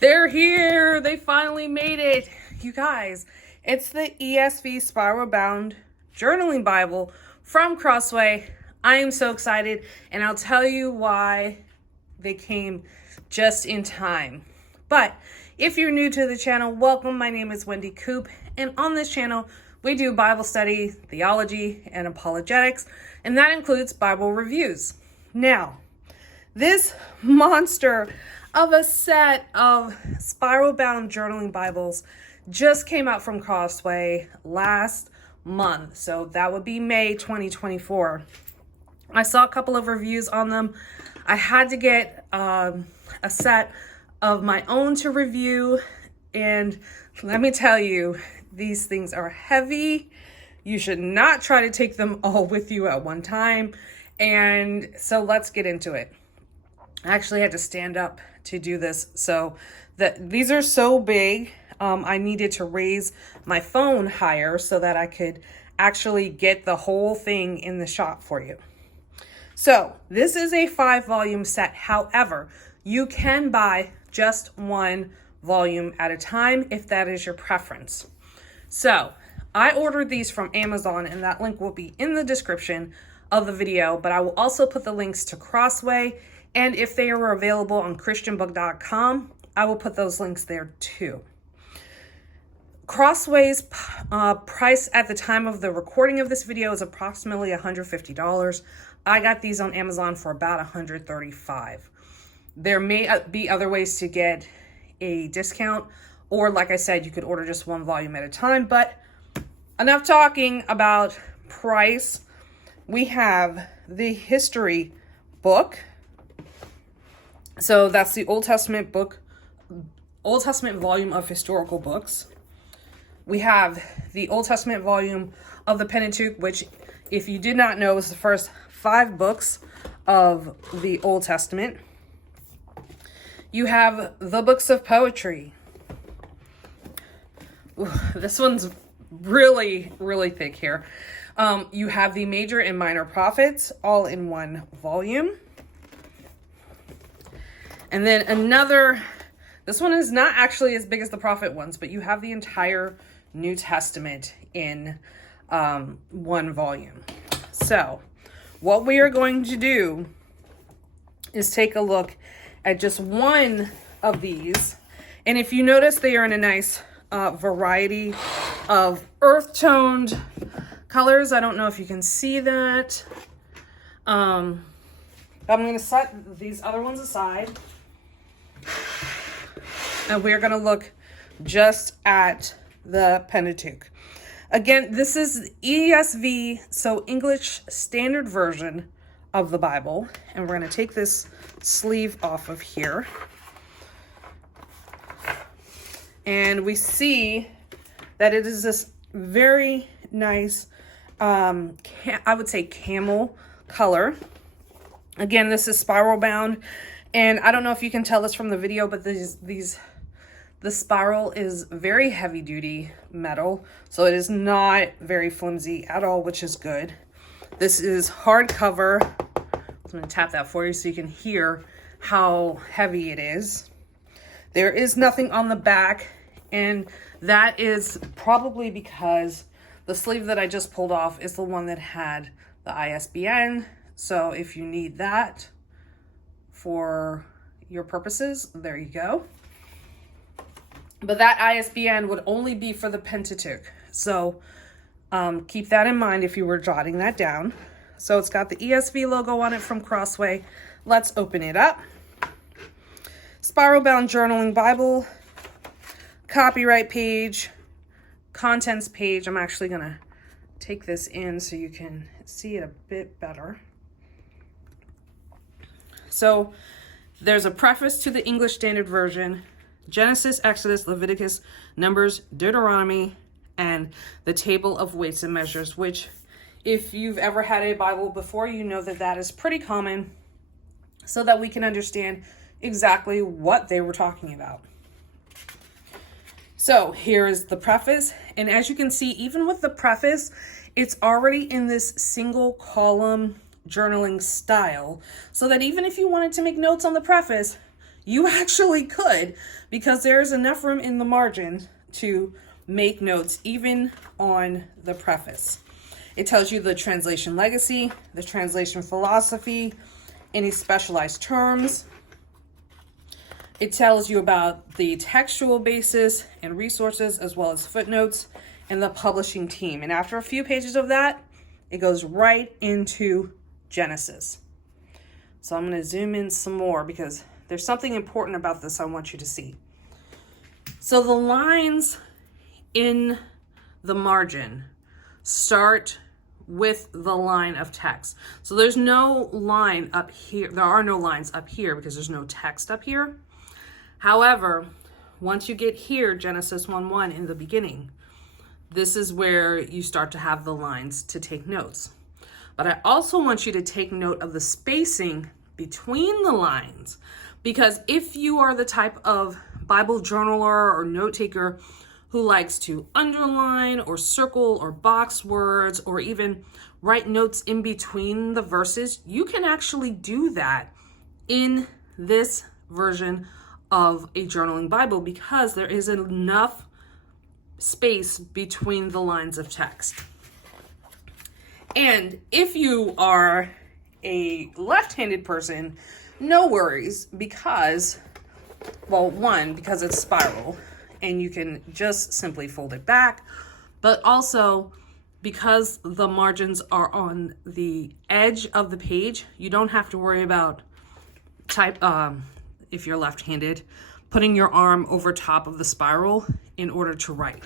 They're here. They finally made it. You guys, it's the ESV Spiral Bound Journaling Bible from Crossway. I am so excited, and I'll tell you why they came just in time. But if you're new to the channel, welcome. My name is Wendy Coop, and on this channel, we do Bible study, theology, and apologetics, and that includes Bible reviews. Now, this monster of a set of spiral bound journaling Bibles just came out from Crossway last month. So that would be May 2024. I saw a couple of reviews on them. I had to get a set of my own to review. And let me tell you, these things are heavy. You should not try to take them all with you at one time. And so let's get into it. I actually had to stand up to do this. So these are so big. I needed to raise my phone higher so that I could actually get the whole thing in the shot for you. So this is a 5-volume set. However, you can buy just one volume at a time if that is your preference. So I ordered these from Amazon, and that link will be in the description of the video, but I will also put the links to Crossway, and if they are available on christianbook.com, I will put those links there too. Crossway's price at the time of the recording of this video is approximately $150. I got these on Amazon for about $135. There may be other ways to get a discount, or like I said, you could order just one volume at a time, but enough talking about price. We have the history book. So that's the Old Testament volume of historical books. We have the Old Testament volume of the Pentateuch, which, if you did not know, is the first 5 books of the Old Testament. You have the books of poetry. Ooh, this one's really, really thick here. You have the major and minor prophets all in one volume. And then this one is not actually as big as the prophet ones, but you have the entire New Testament in one volume. So what we are going to do is take a look at just one of these. And if you notice, they are in a nice variety of earth-toned colors. I don't know if you can see that. I'm going to set these other ones aside. And we're going to look just at the Pentateuch. Again, this is ESV, so English Standard Version of the Bible. And we're going to take this sleeve off of here. And we see that it is this very nice, I would say camel color. Again, this is spiral bound. And I don't know if you can tell this from the video, but the spiral is very heavy duty metal. So it is not very flimsy at all, which is good. This is hardcover. I'm going to tap that for you so you can hear how heavy it is. There is nothing on the back, and that is probably because the sleeve that I just pulled off is the one that had the ISBN. So if you need that for your purposes, there you go. But that ISBN would only be for the Pentateuch. So keep that in mind if you were jotting that down. So it's got the ESV logo on it from Crossway. Let's open it up. Spiral Bound Journaling Bible, copyright page, contents page. I'm actually going to take this in so you can see it a bit better. So there's a preface to the English Standard Version, Genesis, Exodus, Leviticus, Numbers, Deuteronomy, and the table of weights and measures, which if you've ever had a Bible before, you know that that is pretty common so that we can understand exactly what they were talking about. So here is the preface. And as you can see, even with the preface, it's already in this single column journaling style, so that even if you wanted to make notes on the preface, you actually could, because there's enough room in the margin to make notes even on the preface. It tells you the translation legacy, the translation philosophy, any specialized terms. It tells you about the textual basis and resources, as well as footnotes and the publishing team. And after a few pages of that, it goes right into Genesis. So I'm going to zoom in some more because there's something important about this I want you to see. So the lines in the margin start with the line of text. So there's no line up here. There are no lines up here because there's no text up here. However, once you get here, Genesis 1:1 in the beginning, this is where you start to have the lines to take notes. But I also want you to take note of the spacing between the lines, because if you are the type of Bible journaler or note taker who likes to underline or circle or box words or even write notes in between the verses, you can actually do that in this version of a journaling Bible because there is enough space between the lines of text. And if you are a left-handed person, no worries, because, well, one, because it's spiral and you can just simply fold it back, but also because the margins are on the edge of the page, you don't have to worry about if you're left-handed, putting your arm over top of the spiral in order to write.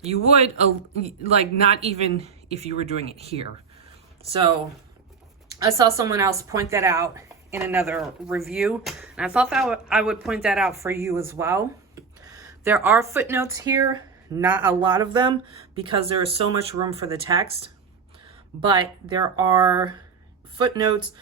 You would, not even if you were doing it here. So I saw someone else point that out in another review, and I thought that I would point that out for you as well. There are footnotes here, not a lot of them, because there is so much room for the text, but there are footnotes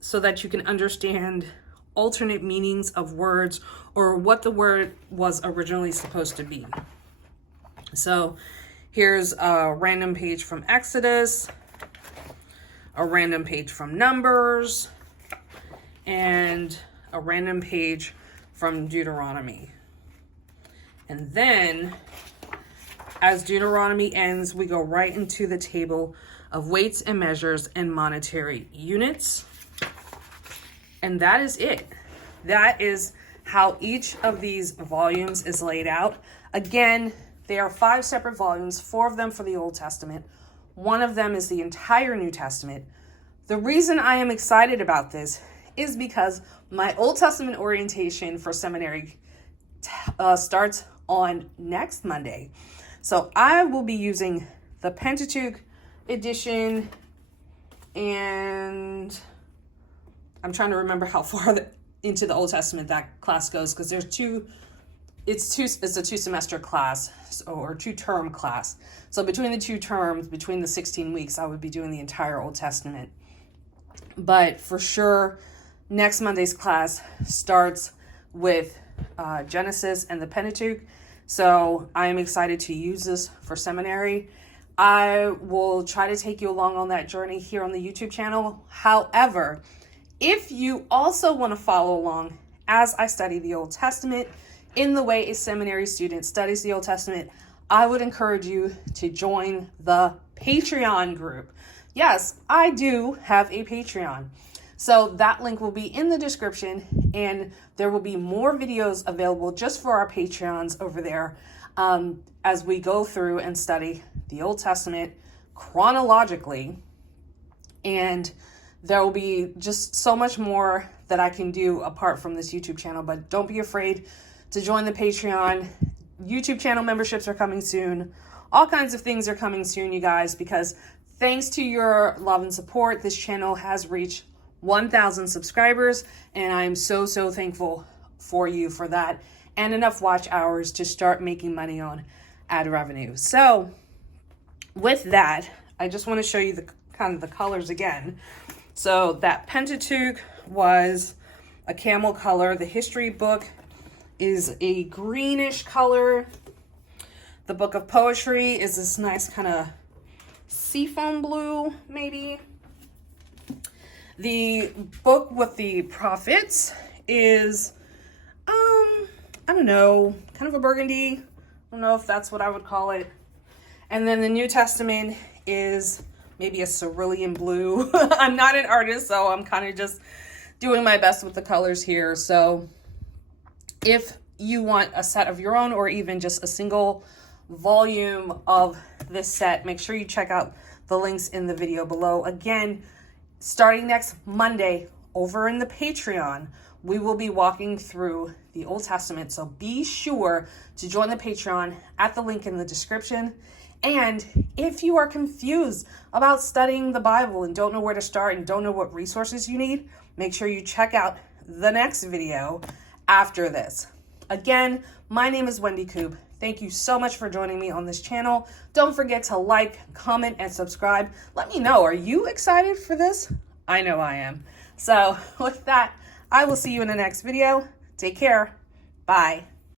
so that you can understand alternate meanings of words or what the word was originally supposed to be. So here's a random page from Exodus, a random page from Numbers, and a random page from Deuteronomy. And then as Deuteronomy ends, we go right into the table of weights and measures and monetary units. And that is it. That is how each of these volumes is laid out. Again, they are 5 separate volumes, 4 of them for the Old Testament. 1 of them is the entire New Testament. The reason I am excited about this is because my Old Testament orientation for seminary starts on next Monday. So I will be using the Pentateuch edition, and I'm trying to remember how far into the Old Testament that class goes, because there's it's a 2-semester class, or 2-term class. So between the 2 terms, between the 16 weeks, I would be doing the entire Old Testament. But for sure, next Monday's class starts with Genesis and the Pentateuch. So I am excited to use this for seminary. I will try to take you along on that journey here on the YouTube channel. However, if you also want to follow along as I study the Old Testament in the way a seminary student studies the Old Testament, I would encourage you to join the Patreon group. Yes, I do have a Patreon. So that link will be in the description, and there will be more videos available just for our Patreons over there as we go through and study the Old Testament chronologically. And there will be just so much more that I can do apart from this YouTube channel, but don't be afraid to join the Patreon. YouTube channel memberships are coming soon. All kinds of things are coming soon, you guys, because thanks to your love and support, this channel has reached 1,000 subscribers, and I'm so thankful for you for that, and enough watch hours to start making money on ad revenue. So with that, I just want to show you the kind of the colors again. So that Pentateuch was a camel color. The history book is a greenish color. The book of poetry is this nice kind of seafoam blue, maybe. The book with the prophets is, I don't know, kind of a burgundy. I don't know if that's what I would call it. And then the New Testament is maybe a cerulean blue. I'm not an artist, so I'm kind of just doing my best with the colors here. So if you want a set of your own, or even just a single volume of this set, make sure you check out the links in the video below. Again, starting next Monday over in the Patreon, we will be walking through the Old Testament. So be sure to join the Patreon at the link in the description. And if you are confused about studying the Bible and don't know where to start and don't know what resources you need, make sure you check out the next video after this. Again, my name is Wendy Coop. Thank you so much for joining me on this channel. Don't forget to like, comment, and subscribe. Let me know, are you excited for this? I know I am. So with that, I will see you in the next video. Take care. Bye.